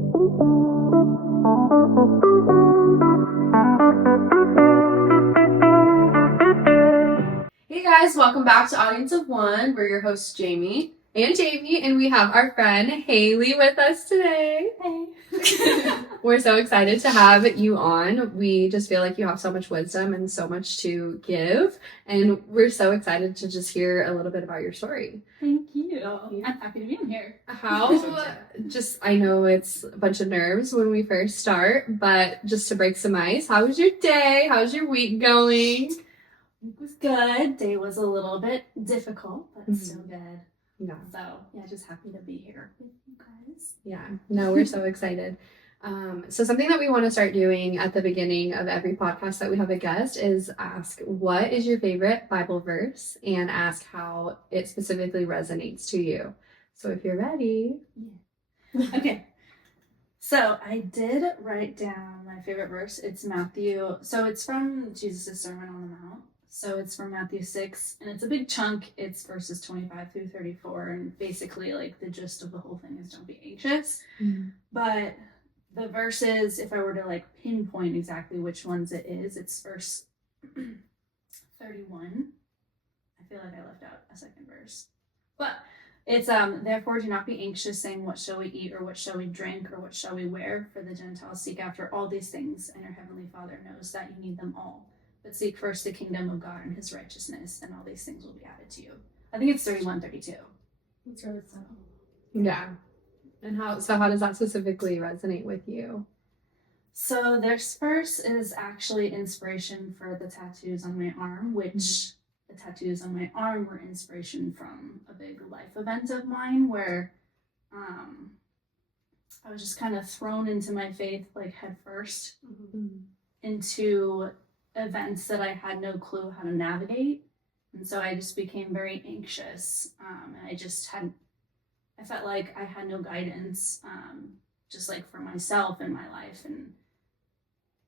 Hey guys, welcome back to Audience of One. We're your hosts, Jamie and Jamie, and we have our friend Haley with us today. Hey. We're so excited to have you on. We just feel like you have so much wisdom and so much to give, and we're so excited to just hear a little bit about your story. Thank you. I'm happy to be in here. I know it's a bunch of nerves when we first start, but just to break some ice, how was your day? How's your week going? It was good. Day was a little bit difficult, but still good. Yeah. So, just happy to be here with you guys. Yeah. No, we're so excited. So something that we want to start doing at the beginning of every podcast that we have a guest is ask, what is your favorite Bible verse, and ask how it specifically resonates to you. So if you're ready. Yeah. Okay. So I did write down my favorite verse. It's Matthew. So it's from Jesus' Sermon on the Mount. So it's from Matthew 6, and it's a big chunk. It's verses 25 through 34, and basically, like, the gist of the whole thing is don't be anxious. But the verses, if I were to, like, pinpoint exactly which ones it is, it's verse 31. I feel like I left out a second verse. But it's, therefore do not be anxious, saying, what shall we eat, or what shall we drink, or what shall we wear? For the Gentiles seek after all these things, and your heavenly Father knows that you need them all. But seek first the kingdom of God and his righteousness, and all these things will be added to you. I think it's 31-32. That's really so. Yeah. And how does that specifically resonate with you? So this verse is actually inspiration for the tattoos on my arm, which the tattoos on my arm were inspiration from a big life event of mine where I was just kind of thrown into my faith, like, head first into events that I had no clue how to navigate. And so I just became very anxious. And I felt like I had no guidance, just like for myself in my life. And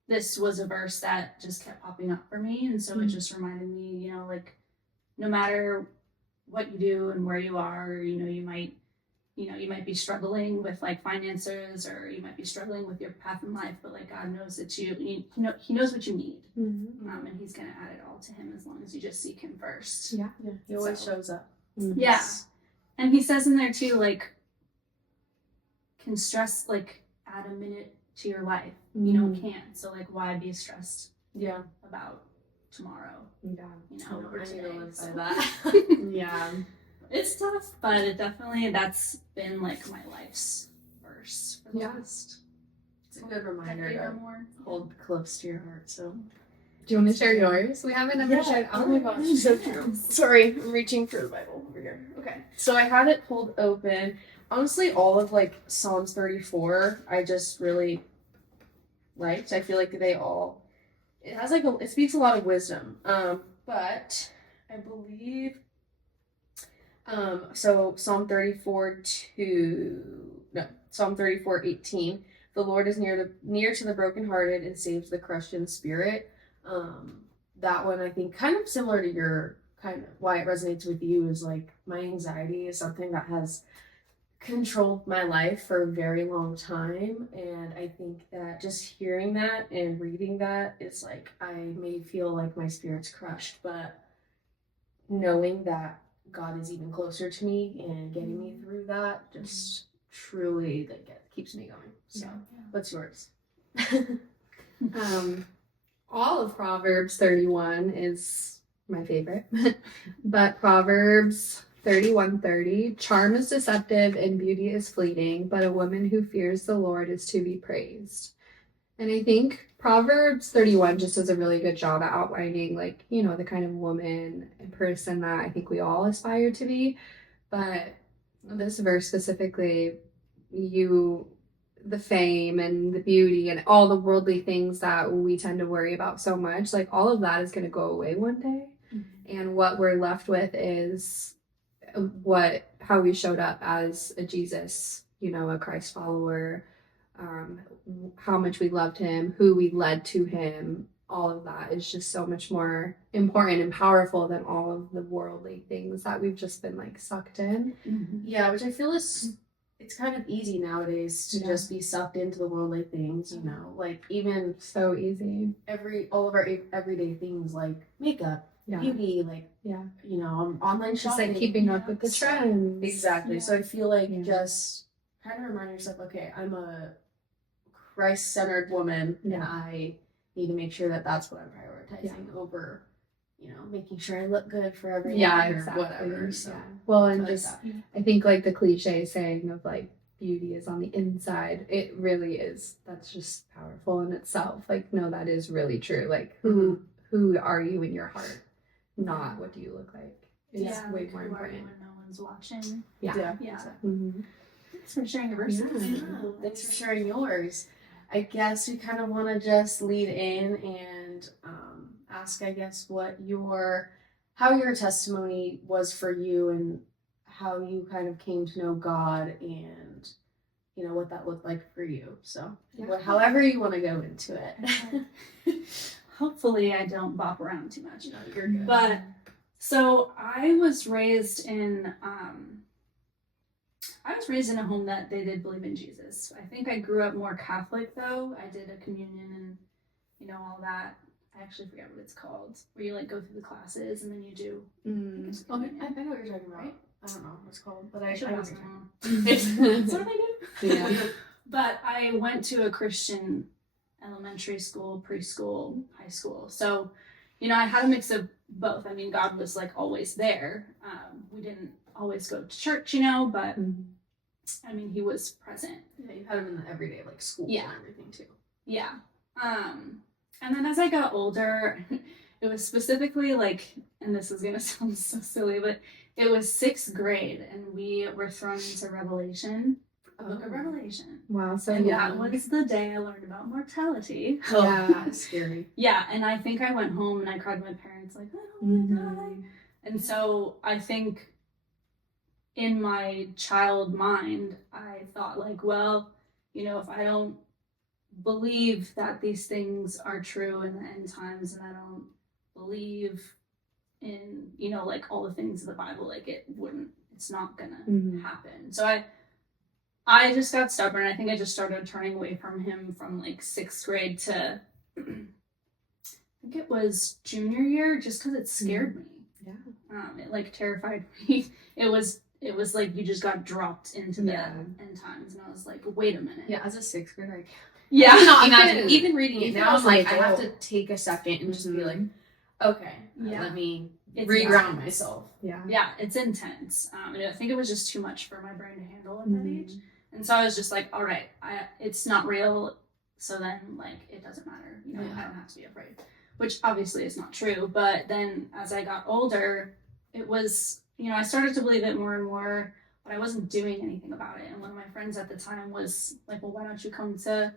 this was a verse that just kept popping up for me. And so it just reminded me, like, no matter what you do and where you are, you might be struggling with, like, finances, or you might be struggling with your path in life, but, like, God knows that he knows what you need. And he's going to add it all to him as long as you just seek him first. Yeah. He always shows up. Yeah. And he says in there too, like, can stress, like, add a minute to your life? Can't. So, like, why be stressed about tomorrow? Yeah. Or today. By that. Yeah. It's tough, but that's been, like, my life's verse for the last. It's a good reminder to hold close to your heart. So, do you want to share yours? We haven't ever shared. Oh my gosh, so true. Sorry, I'm reaching for the Bible over here. Okay, so I had it pulled open. Honestly, all of, like, Psalms 34, I just really liked. I feel like it has, like, it speaks a lot of wisdom. But I believe. So Psalm 34:18. The Lord is near to the brokenhearted and saves the crushed in spirit. That one, I think, kind of similar to your, kind of why it resonates with you, is, like, my anxiety is something that has controlled my life for a very long time, and I think that just hearing that and reading that is, like, I may feel like my spirit's crushed, but knowing that God is even closer to me and getting me through that just truly, like, it keeps me going. So what's yours? All of Proverbs 31 is my favorite, but Proverbs 31:30, charm is deceptive and beauty is fleeting, but a woman who fears the Lord is to be praised. And I think Proverbs 31 just does a really good job at outlining, like, the kind of woman and person that I think we all aspire to be. But this verse specifically, the fame and the beauty and all the worldly things that we tend to worry about so much, like, all of that is going to go away one day. And what we're left with is how we showed up as a Jesus, a Christ follower, how much we loved him, who we led to him. All of that is just so much more important and powerful than all of the worldly things that we've just been, like, sucked in. Yeah, which I feel it's kind of easy nowadays to Yeah. just be sucked into the worldly things, you know, like even So easy. all of our everyday things like makeup, Yeah. beauty, like, Yeah. you know, online Just shopping. like keeping up Yeah. with the trends. Exactly. Yeah. So I feel like Yeah. just kind of remind yourself, okay, I'm a Christ-centered woman, and Yeah. I need to make sure that that's what I'm prioritizing over, you know, making sure I look good for everyone Yeah, or exactly. whatever. So Yeah. Well, and like just that. I think like the cliche saying of like beauty is on the inside. It really is. That's just powerful in itself. Like, no, that is really true. Like, who are you in your heart? Not what do you look like. It's way like, more who are you important. when no one's watching? Yeah. Yeah. Exactly. Mm-hmm. Thanks for sharing your verses. Yeah. Oh, thanks for sharing yours. I guess we kind of want to just lead in and ask, I guess, how your testimony was for you and how you kind of came to know God and, you know, what that looked like for you. So, however you want to go into it. Hopefully I don't bop around too much. No, you're good. But so I was raised in a home that they did believe in Jesus. I think I grew up more Catholic though. I did a communion and, you know, all that. I actually forget what it's called, where you like go through the classes and then you do. Mm. Oh, I know what you're talking about. Right? I don't know what it's called, but I I should know ask what my you're mom. talking What do they do? Yeah. But I went to a Christian elementary school, preschool, high school. So, you know, I had a mix of both. I mean, God was like always there. We didn't always go to church, you know, but Mhm. I mean, he was present. Yeah, you had them in the everyday like school Yeah. and everything too. Yeah. And then as I got older, it was specifically like, and this is gonna sound so silly, but it was 6th grade and we were thrown into Revelation, the book of Revelation. Wow. So And yeah. that was the day I learned about mortality. Yeah. Scary. Yeah, and I think I went home and I cried to my parents like, I don't want to die. And so I think in my child mind, I thought like, well, you know, if I don't believe that these things are true in the end times and I don't believe in, you know, like all the things of the Bible, like it's not gonna happen. So I just got stubborn. I think I just started turning away from him from like 6th grade to I think it was junior year, just because it scared me. Yeah. It like terrified me. It was like you just got dropped into the end times, and I was like, wait a minute. Yeah, as a 6th grader, I can't. Yeah. I imagine even reading it even now, as I'm like, an I have adult. to take a second and just be like, okay, Yeah. let me It's reground intense. myself. Yeah. Yeah, it's intense. And I think it was just too much for my brain to handle at that age. And so I was just like, all right, it's not real. So then, like, it doesn't matter. You know, I don't have to be afraid. Which obviously is not true. But then as I got older, it was, you know, I started to believe it more and more, but I wasn't doing anything about it. And one of my friends at the time was like, well, why don't you come to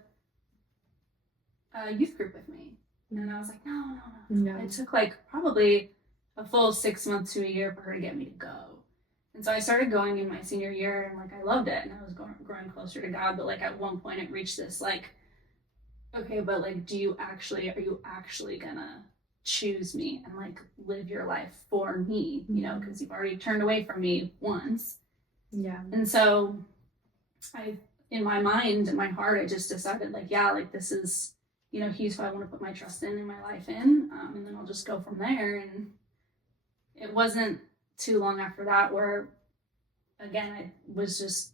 a youth group with me? And I was like, no. Yeah. It took like probably a full 6 months to a year for her to get me to go. And so I started going in my senior year and like I loved it and I was growing closer to God. But like at one point it reached this like, okay, but like, are you actually gonna choose me and like live your life for me, you know, because you've already turned away from me once. Yeah. And so in my mind and my heart, I just decided like, yeah, like this is, you know, he's who I want to put my trust in my life in. And then I'll just go from there. And it wasn't too long after that where, again, I was just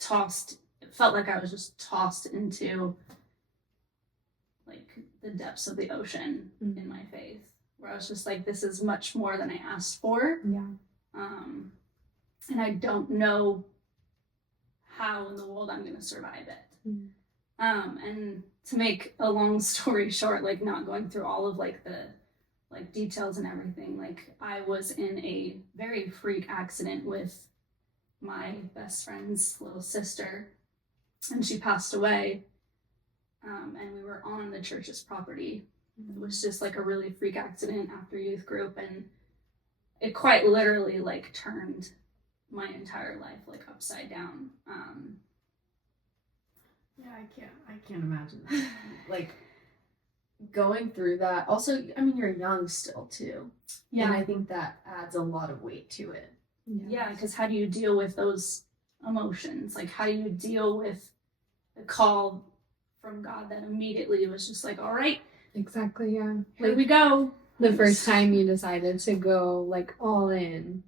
it felt like I was just tossed into like the depths of the ocean in my faith, where I was just like, this is much more than I asked for. Yeah. And I don't know how in the world I'm going to survive it. And to make a long story short, like not going through all of like the like details and everything, like I was in a very freak accident with my best friend's little sister and she passed away. And we were on the church's property. It was just like a really freak accident after youth group, and it quite literally like turned my entire life like upside down. Yeah, I can't imagine that. Like going through that. Also, I mean, you're young still too. Yeah. And I think that adds a lot of weight to it. Yeah, because how do you deal with those emotions? Like, how do you deal with the call from God that immediately was just like, all right, Exactly, yeah. here we go. The first time you decided to go like all in,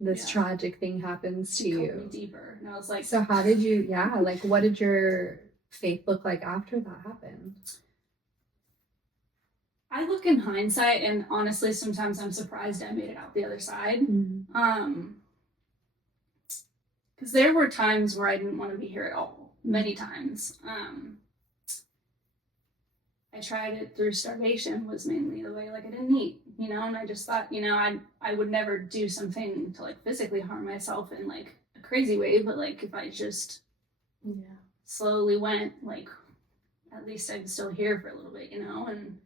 this Yeah. tragic thing happens to Cut me you. deeper. And I was like, So how did you, yeah, like what did your faith look like after that happened? I look in hindsight, and honestly, sometimes I'm surprised I made it out the other side. Because there were times where I didn't want to be here at all, many times. I tried it through starvation, was mainly the way, like, I didn't eat, you know, and I just thought, you know, I would never do something to like physically harm myself in like a crazy way, but like if I just slowly went, like, at least I'm still here for a little bit, you know. And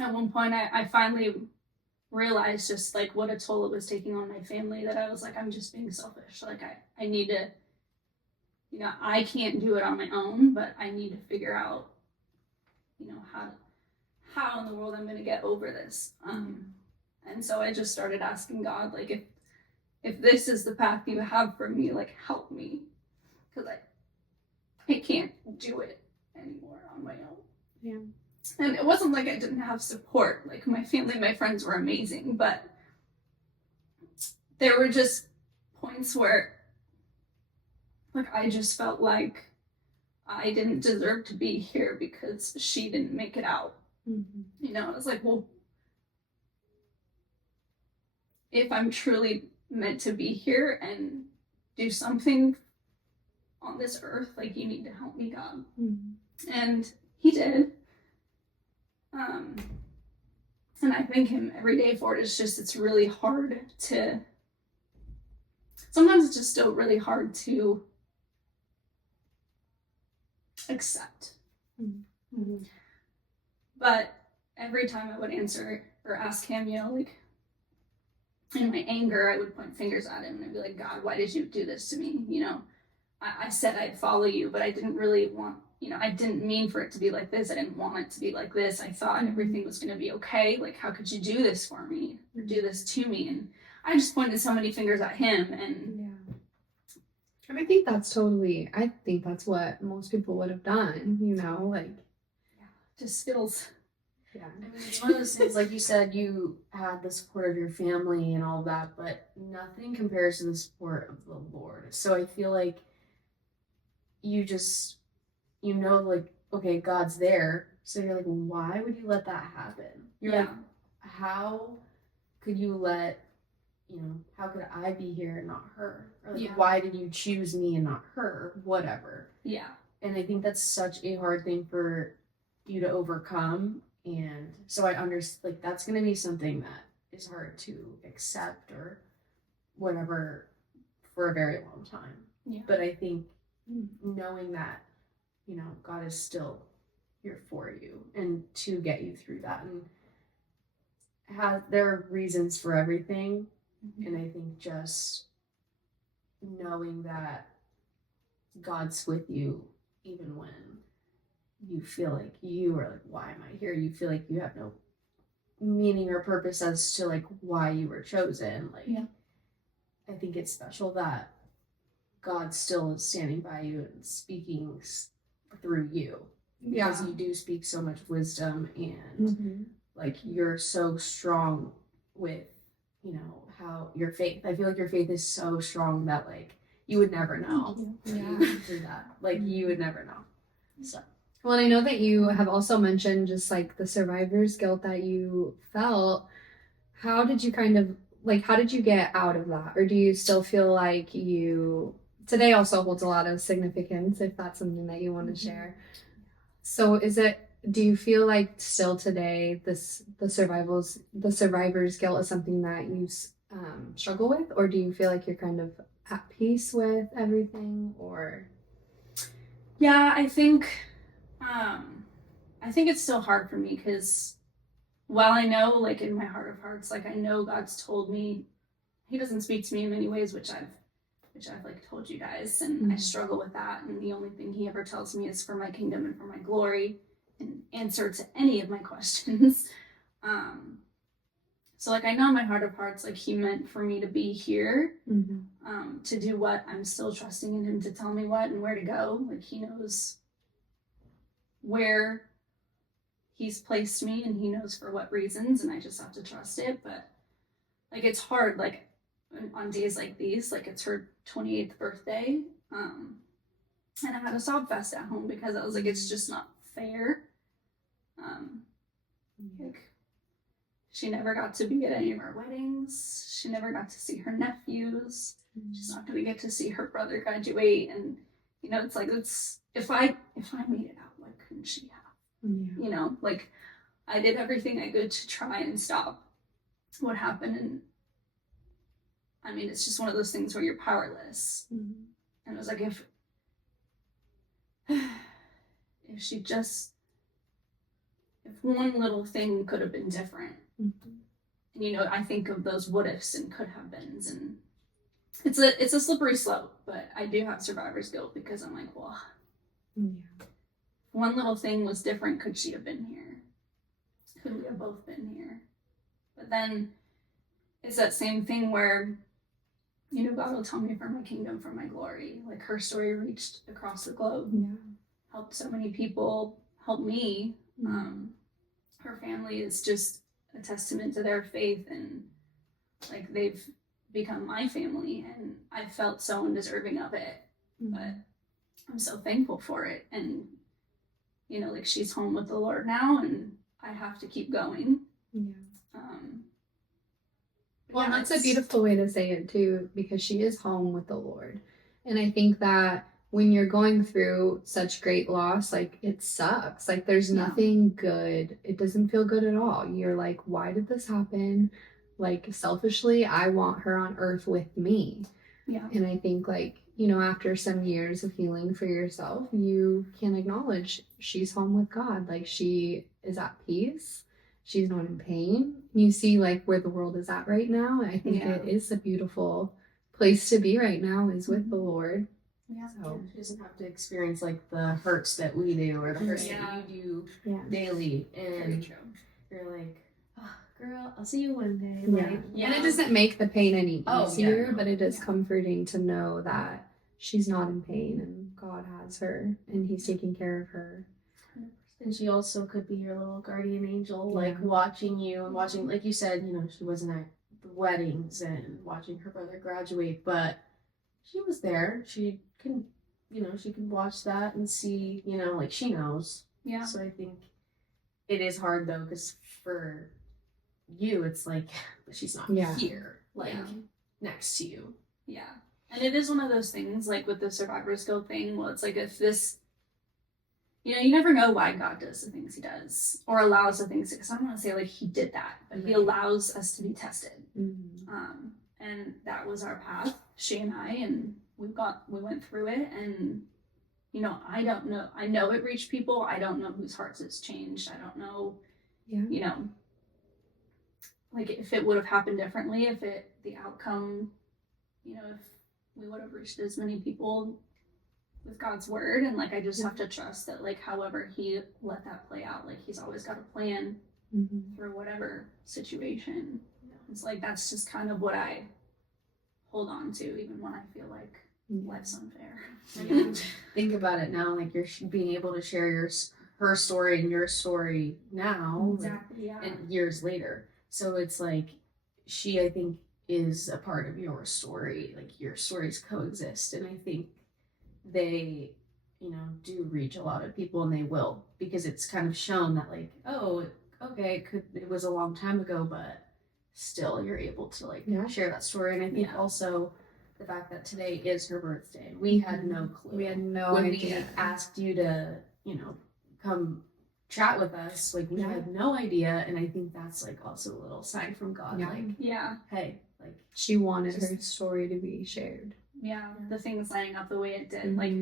at one point I finally realized just like what a toll it was taking on my family, that I was like, I'm just being selfish. Like I need to, you know, I can't do it on my own, but I need to figure out, you know, how in the world I'm going to get over this. And so I just started asking God, like, if this is the path you have for me, like, help me, because I can't do it anymore on my own. Yeah. And it wasn't like I didn't have support. Like, my family, my friends were amazing, but there were just points where, like, I just felt like I didn't deserve to be here because she didn't make it out. You know, I was like, well, if I'm truly meant to be here and do something on this earth, like, you need to help me, God. And he did. And I thank him every day for it. It's really hard to, sometimes it's just still really hard to accept. But every time I would answer or ask him, you know, like, in my anger, I would point fingers at him and I'd be like, God, why did you do this to me? You know, I said I'd follow you, but I didn't really want, you know, I didn't mean for it to be like this. I didn't want it to be like this. I thought everything was going to be okay. Like, how could you do this for me or do this to me? And I just pointed so many fingers at him. And I think that's what most people would have done, you know, like, just feels. I mean, it's one of those things, like you said, you had the support of your family and all that, but nothing compares to the support of the Lord. So I feel like you just, you know, like, okay, God's there. So you're like, why would you let that happen? You're like, how could you let, you know, how could I be here and not her? Or like, why did you choose me and not her? Whatever. Yeah. And I think that's such a hard thing for you to overcome. And so I understand, like, that's going to be something that is hard to accept or whatever for a very long time. Yeah. But I think knowing that, you know, God is still here for you and to get you through that, and there are reasons for everything. And I think just knowing that God's with you even when you feel like you are like, why am I here? You feel like you have no meaning or purpose as to like why you were chosen. Like, I think it's special that God still is standing by you and speaking through you, because you do speak so much wisdom, and like, you're so strong with, you know, how your faith, I feel like your faith is so strong that like you would never know through that. Like, you would never know. So. Well, and I know that you have also mentioned just like the survivor's guilt that you felt. How did you how did you get out of that? Or do you still feel like today also holds a lot of significance, if that's something that you want to share? So do you feel like still today the survivor's guilt is something that you struggle with? Or do you feel like you're kind of at peace with everything? Or I think it's still hard for me, because while I know, like, in my heart of hearts, like, I know God's told me, he doesn't speak to me in many ways, which I've like told you guys, and I struggle with that. And the only thing he ever tells me is for my kingdom and for my glory, and answer to any of my questions. So like I know in my heart of hearts, like he meant for me to be here, to do what. I'm still trusting in him to tell me what and where to go. Like he knows where he's placed me and he knows for what reasons, and I just have to trust it. But like it's hard, like on days like these, like it's her 28th birthday, and I had a sob fest at home because I was like, it's just not fair. Like she never got to be at any of our weddings. She never got to see her nephews. She's not gonna get to see her brother graduate. And you know, it's like, it's if I made it out, what couldn't she have? You know, like I did everything I could to try and stop what happened. And I mean, it's just one of those things where you're powerless. And it was like, if she just, if one little thing could have been different. And you know, I think of those what ifs and could have beens, and it's a slippery slope. But I do have survivor's guilt because I'm like, well, one little thing was different. Could she have been here? Could we have both been here? But then it's that same thing where, you know, God will tell me for my kingdom, for my glory. Like her story reached across the globe, helped so many people, helped me. Her family is just a testament to their faith, and like they've become my family, and I felt so undeserving of it, but I'm so thankful for it. And you know, like she's home with the Lord now, and I have to keep going. Well, that's a beautiful way to say it too, because she is home with the Lord. And I think that when you're going through such great loss, like it sucks. Like there's nothing good. It doesn't feel good at all. You're like, why did this happen? Like selfishly, I want her on earth with me. And I think like, you know, after some years of healing for yourself, you can acknowledge she's home with God. Like she is at peace. She's not in pain. You see like where the world is at right now. I think it is a beautiful place to be right now, is with the Lord. So she doesn't have to experience like the hurts that we do, or the hurts that you do daily. And you're like, oh, girl, I'll see you one day. Like, and it doesn't make the pain any easier, but it is comforting to know that she's not in pain and God has her and he's taking care of her. And she also could be your little guardian angel, like watching you and watching, like you said, you know, she wasn't at the weddings and watching her brother graduate, but she was there. She can, you know, she can watch that and see, you know, like she knows. So I think it is hard though, because for you, it's like, she's not here, like next to you. And it is one of those things, like with the survivor's guilt thing. Well, it's like if this, you know, you never know why God does the things he does or allows the things, because I don't want to say like he did that, but he allows us to be tested. And that was our path, she and I, and we went through it. And you know, I don't know, I know it reached people. I don't know whose hearts it's changed. I don't know, you know, like if it would have happened differently, if the outcome, you know, if we would have reached as many people with God's word. And like I just have to trust that like however he let that play out, like he's always got a plan for whatever situation. It's like that's just kind of what I hold on to, even when I feel like life's unfair. Think about it now, like you're being able to share her story and your story now, and years later. So it's like she, I think, is a part of your story. Like your stories coexist, and I think they, you know, do reach a lot of people, and they will, because it's kind of shown that like, oh, okay, it was a long time ago, but still you're able to like share that story. And I think also the fact that today is her birthday, we had no clue. We had no when idea. we asked you to, you know, come chat with us, like we had no idea. And I think that's like also a little sign from God, like, hey, like she wanted her story to be shared. The things lining up the way it did. Like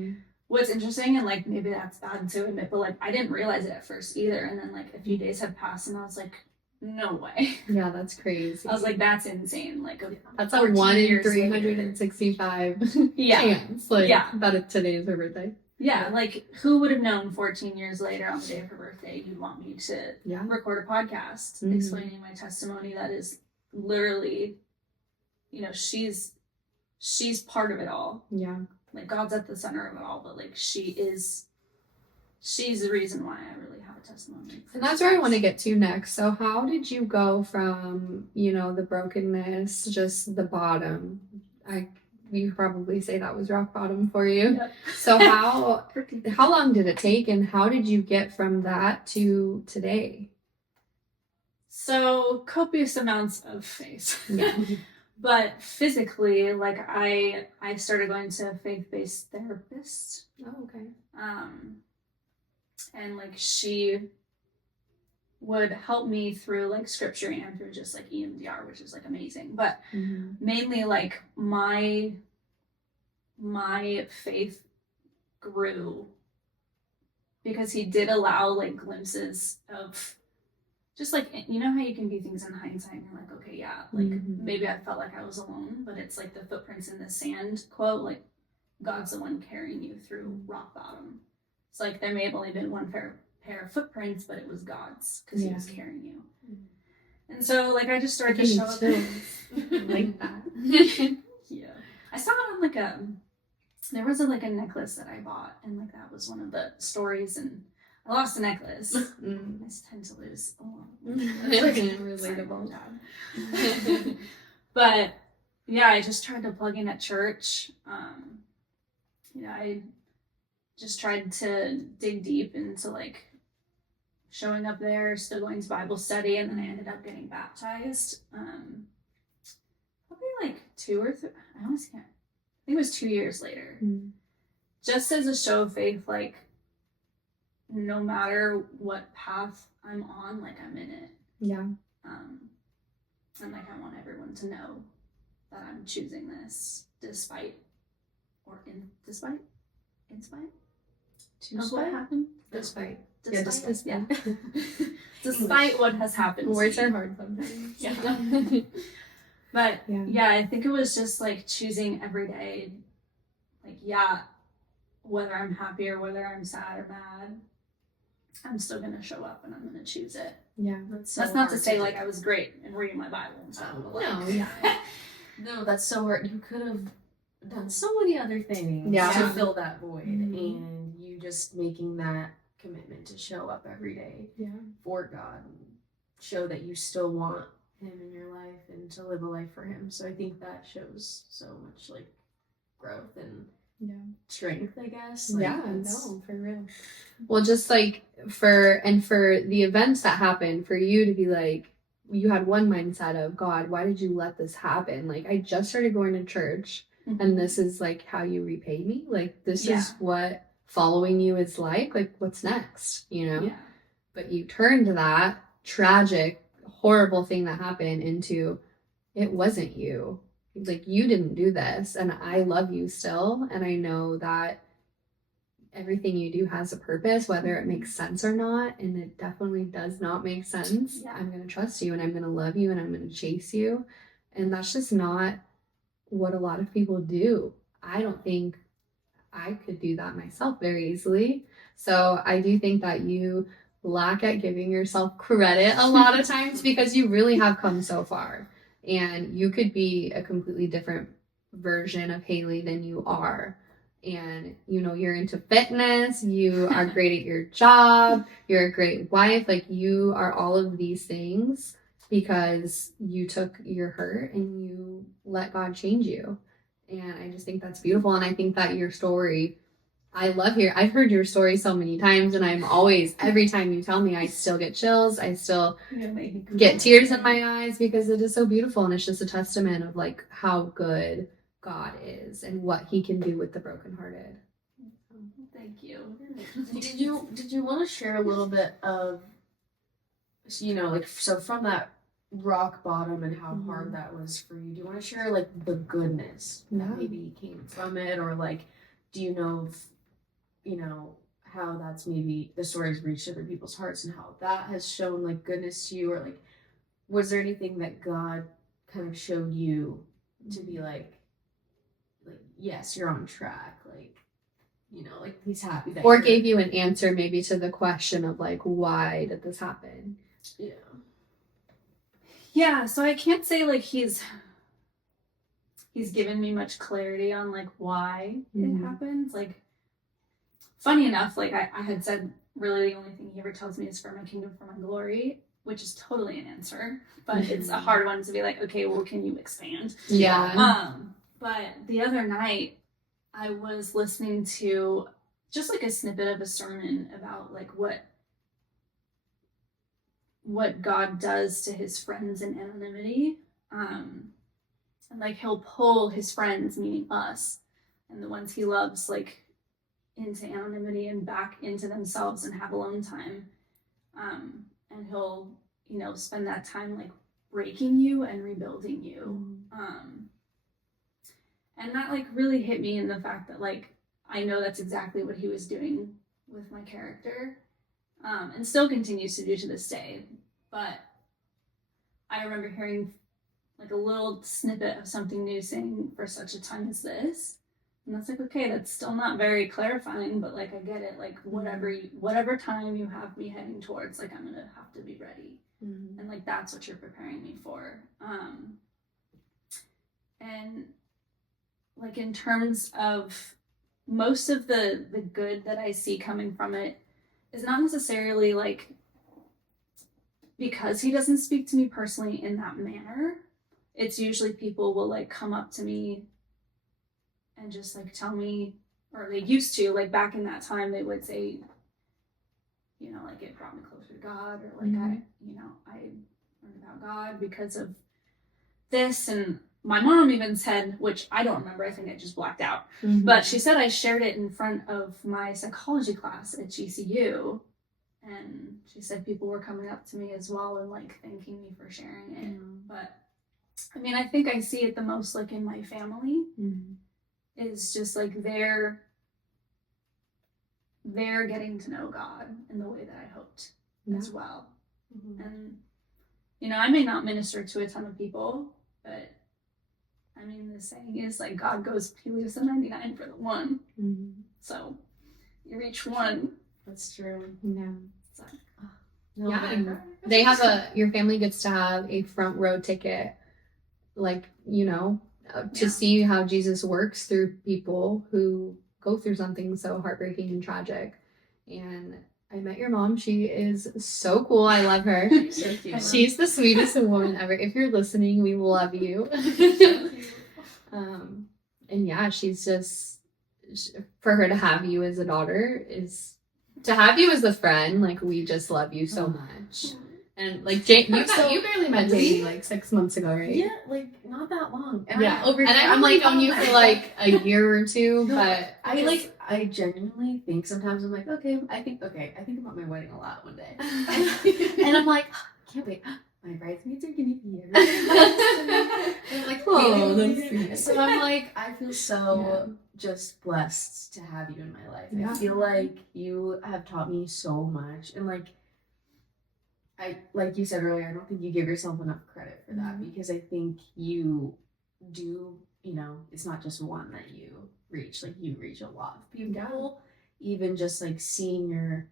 what's interesting, and like maybe that's bad to admit, but like I didn't realize it at first either, and then like a few days had passed and I was like, no way. That's crazy. I was like, that's insane. Like that's a 1 in 365 chance, like that today is her birthday. Like who would have known 14 years later on the day of her birthday you'd want me to record a podcast explaining my testimony that is literally, she's part of it all. Yeah. Like, God's at the center of it all, but like she's the reason why I really have a testimony. And that's where I want to get to next. So how did you go from, the brokenness, just the bottom? You probably say that was rock bottom for you. Yep. So how long did it take, and how did you get from that to today? So copious amounts of faith. Yeah. But physically, like I started going to a faith-based therapist. Oh, okay. And like she would help me through like scripture and through just like EMDR, which is like amazing. But mainly like my faith grew because he did allow like glimpses of just like, how you can view things in hindsight and you're like, okay, yeah, like maybe I felt like I was alone, but it's like the footprints in the sand quote, like God's the one carrying you through rock bottom. It's like there may have only been one pair of footprints, but it was God's because he was carrying you. And so like I just started to show up. Like that. Yeah. I saw it on there was a necklace that I bought, and like that was one of the stories, and I lost a necklace. I tend to lose a lot. Relatable. But yeah, I just tried to plug in at church. I just tried to dig deep into like showing up there, still going to Bible study, and then I ended up getting baptized. Probably like 2 or 3. I honestly can't. I think it was 2 years later. Just as a show of faith, like no matter what path I'm on, like I'm in it. Yeah. And like I want everyone to know that I'm choosing this despite what happened. Despite. Despite what has happened. Words are hard sometimes. Yeah. But yeah, I think it was just like choosing every day, like, yeah, whether I'm happy or whether I'm sad or mad, I'm still going to show up and I'm going to choose it. Yeah. That's not to say like I was great in reading my Bible and stuff. No, that's so hard. You could have done so many other things to fill that void. And you just making that commitment to show up every day for God and show that you still want him in your life and to live a life for him. So I think that shows so much like growth and strength, I guess. Like, no, for real. Well, just like for the events that happened, for you to be like, you had one mindset of, God, why did you let this happen? Like, I just started going to church and this is like how you repay me. Like, this is what following you is like what's next, But you turned that tragic, horrible thing that happened into, it wasn't you. Like, you didn't do this, and I love you still, and I know that everything you do has a purpose, whether it makes sense or not, and it definitely does not make sense. I'm going to trust you, and I'm going to love you, and I'm going to chase you, and that's just not what a lot of people do. I don't think I could do that myself very easily. So I do think that you lack at giving yourself credit a lot of times because you really have come so far. And you could be a completely different version of Haley than you are. And, you're into fitness, you are great at your job, you're a great wife. Like, you are all of these things because you took your hurt and you let God change you. And I just think that's beautiful. And I think that your story, I've heard your story so many times, and I'm always, every time you tell me, I still get chills. I still get tears in my eyes because it is so beautiful. And it's just a testament of like how good God is and what he can do with the brokenhearted. Thank you. Did you want to share a little bit of, so from that rock bottom and how hard that was for you, do you want to share like the goodness that maybe came from it, or like, do you know how that's maybe the stories reached other people's hearts and how that has shown like goodness to you, or like was there anything that God kind of showed you to be like yes, you're on track, like like he's happy that or gave you an answer maybe to the question of like, why did this happen? Yeah, so I can't say like he's given me much clarity on like why Mhm. it happens. Like, funny enough, like I had said, really the only thing he ever tells me is for my kingdom, for my glory, which is totally an answer, but it's a hard one to be like, okay, well, can you expand? Yeah. But the other night I was listening to just like a snippet of a sermon about like what God does to his friends in anonymity. And like he'll pull his friends, meaning us, and the ones he loves, like into anonymity and back into themselves and have alone time. And he'll, spend that time like breaking you and rebuilding you. And that like really hit me in the fact that like I know that's exactly what he was doing with my character, and still continues to do to this day. But I remember hearing like a little snippet of something new saying for such a time as this. And that's like, okay, that's still not very clarifying, but like I get it. Like whatever time you have me heading towards, like I'm gonna have to be ready. And like that's what you're preparing me for. And like in terms of most of the good that I see coming from it is not necessarily like because he doesn't speak to me personally in that manner. It's usually people will like come up to me and just like tell me, or they used to, like back in that time, they would say, like it brought me closer to God, or like I learned about God because of this. And my mom even said, which I don't remember, I think I just blacked out, but she said I shared it in front of my psychology class at GCU. And she said people were coming up to me as well and like thanking me for sharing it. But I mean, I think I see it the most like in my family. Is just like they're getting to know God in the way that I hoped as well. And I may not minister to a ton of people, but I mean the saying is like God goes, he leaves the 99 for the one. So you reach one. That's true. Yeah. So, No, yeah. They have your family gets to have a front row ticket, like, to see how Jesus works through people who go through something so heartbreaking and tragic. And I met your mom. She is so cool. I love her. So cute. She's the sweetest woman ever. If you're listening, we love you. And yeah, she's just, for her to have you as a daughter is, to have you as a friend, like, we just love you so much. And like Jane, you barely met Jane like 6 months ago, right? Yeah, like not that long. And I'm like on you for like a year or two, but I genuinely think sometimes I'm like, okay, I think about my wedding a lot one day. And I'm like, can't wait. My bridesmaids are gonna be here. And I'm like, oh, that's sweet. So I'm like, I feel so just blessed to have you in my life. I feel like you have taught me so much, and like you said earlier, I don't think you give yourself enough credit for that, because I think you do, it's not just one that you reach, like you reach a lot of people, even just like seeing you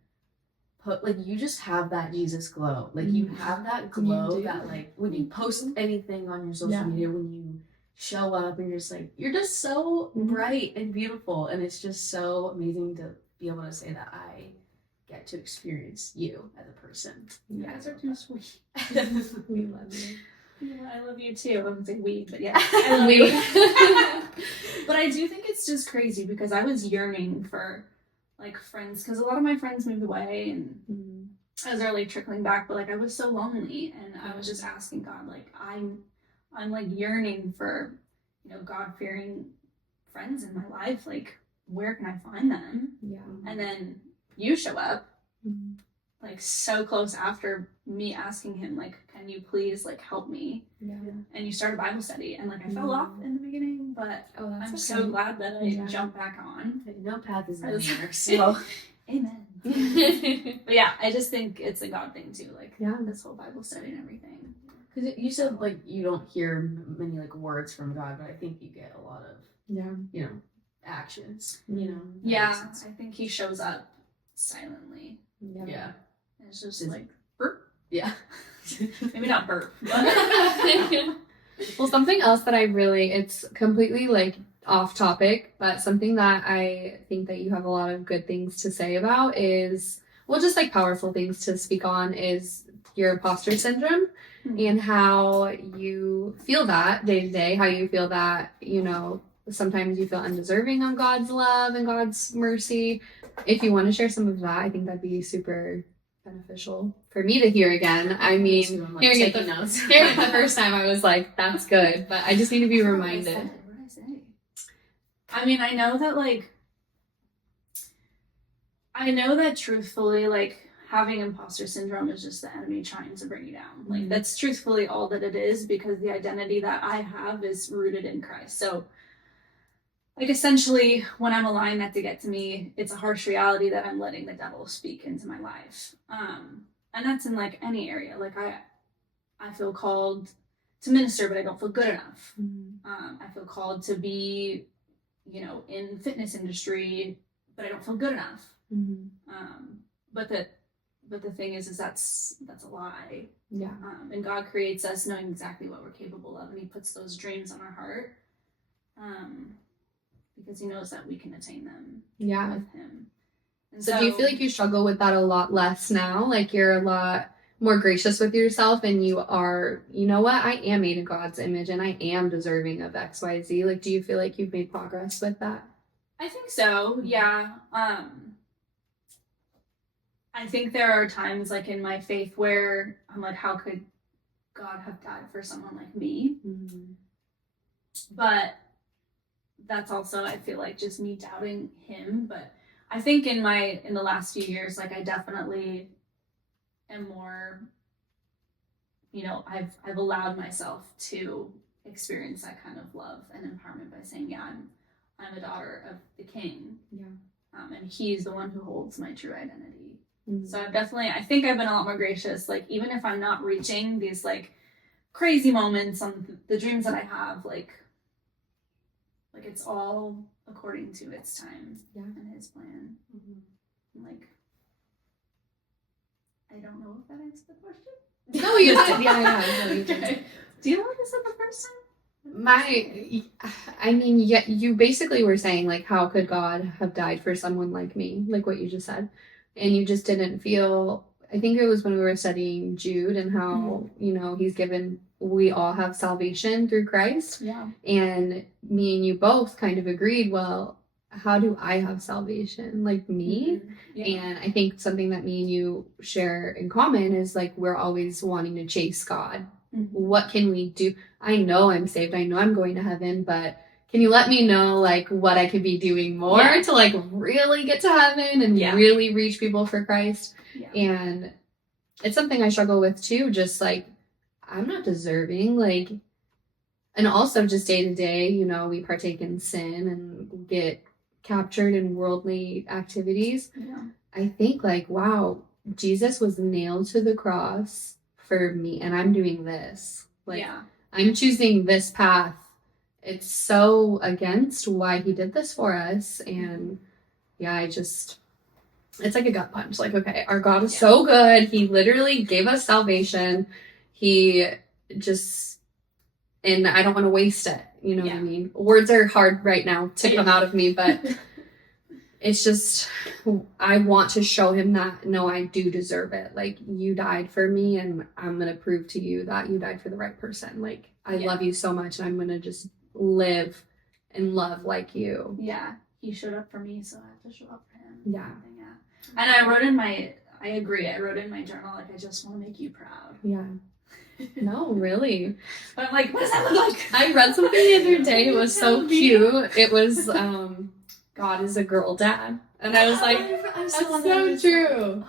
just have that Jesus glow, like you have that glow that like when you post anything on your social media, when you show up and you're just so bright and beautiful, and it's just so amazing to be able to say that I get to experience you as a person. You guys are too sweet. We love you. Yeah, I love you too. I wouldn't say we, but yeah, I love you. But I do think it's just crazy because I was yearning for like friends, because a lot of my friends moved away, and I was really trickling back, but like I was so lonely, and I was just asking God, like I'm like yearning for God-fearing friends in my life. Like where can I find them? And then you show up like so close after me asking him, like, can you please like help me? And you started Bible study, and like I fell off in the beginning, but I'm so glad that I jumped back on. No path is linear, so amen. But yeah, I just think it's a God thing too, like this whole Bible study and everything. Because you said like you don't hear many like words from God, but I think you get a lot of actions. Yeah, I think he shows up silently. Yeah. It's just like Yeah. Maybe not burp. But Well, something else that it's completely like off topic, but something that I think that you have a lot of good things to say about is, well, just like powerful things to speak on is your imposter syndrome and how you feel that day to day, how you feel that, sometimes you feel undeserving of God's love and God's mercy. If you want to share some of that, I think that'd be super beneficial for me to hear again. I mean, hearing it the first time, I was like, that's good, but I just need to be reminded. What did I say? I mean, I know that truthfully, like, having imposter syndrome is just the enemy trying to bring you down. Like, that's truthfully all that it is, because the identity that I have is rooted in Christ. So, like, essentially, when I'm allowing that to get to me, it's a harsh reality that I'm letting the devil speak into my life. And that's in, like, any area. Like, I feel called to minister, but I don't feel good enough. I feel called to be, in fitness industry, but I don't feel good enough. But the thing is that's a lie. Yeah. And God creates us knowing exactly what we're capable of, and He puts those dreams on our heart. Because He knows that we can attain them with Him. And so do you feel like you struggle with that a lot less now? Like you're a lot more gracious with yourself and you are, you know what, I am made in God's image and I am deserving of XYZ. Like, do you feel like you've made progress with that? I think so, yeah. I think there are times, like, in my faith where I'm like, how could God have died for someone like me? But that's also, I feel like, just me doubting Him. But I think in the last few years, like, I definitely am more, I've allowed myself to experience that kind of love and empowerment by saying, yeah, I'm a daughter of the King. Yeah. And He's the one who holds my true identity. So I think I've been a lot more gracious. Like, even if I'm not reaching these, like, crazy moments on the dreams that I have, like it's all according to its time and His plan. And, like, I don't know if that answered the question. No, you did. Yeah. No, you did. Okay. Do you know what I said the first time? You basically were saying, like, how could God have died for someone like me? Like what you just said. And you just didn't feel, I think it was when we were studying Jude and how, we all have salvation through Christ. Yeah. And me and you both kind of agreed, well, how do I have salvation? Like me? Yeah. And I think something that me and you share in common is, like, we're always wanting to chase God. What can we do? I know I'm saved. I know I'm going to heaven, but can you let me know, like, what I could be doing more to, like, really get to heaven and really reach people for Christ? Yeah. And it's something I struggle with too. Just, like, I'm not deserving, like, and also just day to day, we partake in sin and get captured in worldly activities. Yeah. I think, like, wow, Jesus was nailed to the cross for me, and I'm doing this. Like, I'm choosing this path. It's so against why He did this for us. And it's like a gut punch. Like, okay, our God is so good. He literally gave us salvation. And I don't want to waste it. You know what I mean? Words are hard right now to come out of me, but it's just, I want to show Him that, no, I do deserve it. Like, you died for me, and I'm going to prove to you that you died for the right person. Like, I love you so much, and I'm going to just live and love like you. Yeah. He showed up for me, so I have to show up for Him. Yeah. And I agree. I wrote in my journal, like, I just want to make you proud. Yeah. No, really. But I'm like, what does that look like? I read something the other day. It was so cute. It was, God is a girl dad. And I was like, that's so true.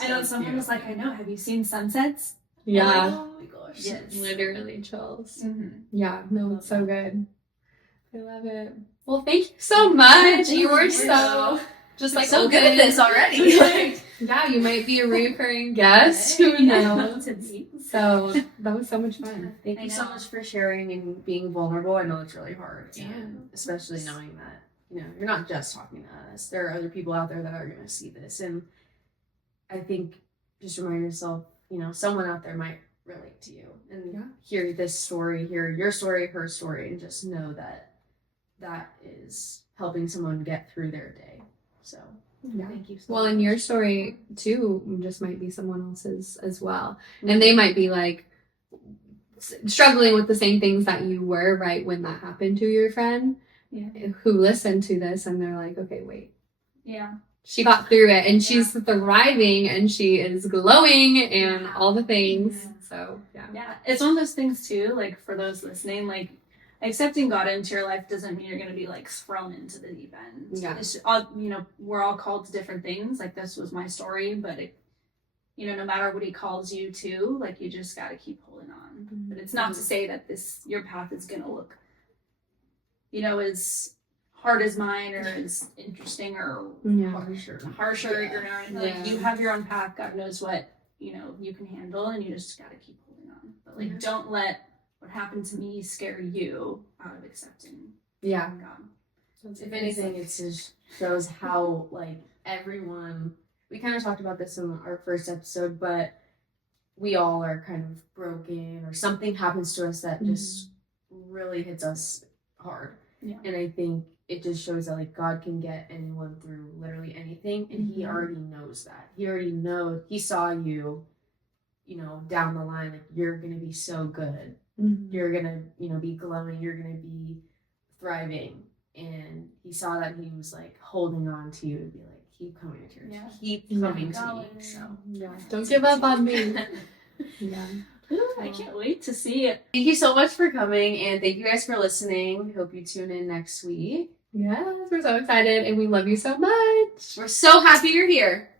I know someone was like, I know. Have you seen sunsets? Yeah. Like, oh my gosh. Yes. Literally chills. Yeah. No, it's so good. I love it. Well, thank you so much. You were so just like so good at this already. Yeah, you might be a recurring guest. Who knows? So that was so much fun. Thank you so much for sharing and being vulnerable. I know it's really hard. Yeah. Especially knowing that, you're not just talking to us. There are other people out there that are going to see this. And I think just remind yourself you know, someone out there might relate to you and Yeah. hear this story, hear your story, her story, and just know that that is helping someone get through their day. So Yeah. thank you so Well, much. and your story too just might be someone else's as well. And they might be like struggling with the same things that you were right when that happened to your friend who listened to this and they're like, okay, wait. Yeah. She got through it and she's thriving and she is glowing and all the things. Yeah. So, yeah. Yeah. It's one of those things too, like for those listening, like accepting God into your life doesn't mean you're going to be like thrown into the deep end. Yeah. It's all, you know, we're all called to different things. Like this was my story, but it, you know, no matter what he calls you to, like you just got to keep holding on. But it's not to say that your path is going to look, you know, as hard as mine or as interesting or harsher. You know, like you have your own path. God knows what, you know, you can handle, and you just got to keep holding on. But like, don't let what happened to me scare you out of accepting God. If anything, it just shows how, like, everyone, we kind of talked about this in our first episode, but we all are kind of broken or something happens to us that just really hits us hard. Yeah. And I think it just shows that, like, God can get anyone through literally anything, and he already knows that. He already knows, he saw you, you know, down the line, like, you're going to be so good. You're going to, you know, be glowing. You're going to be thriving. And he saw that, and he was, like, holding on to you to be like, keep coming to church. Yeah. Keep coming to me. So, Don't give up on me. I can't wait to see it. Thank you so much for coming, and thank you guys for listening. Hope you tune in next week. Yes, we're so excited and we love you so much. We're so happy you're here.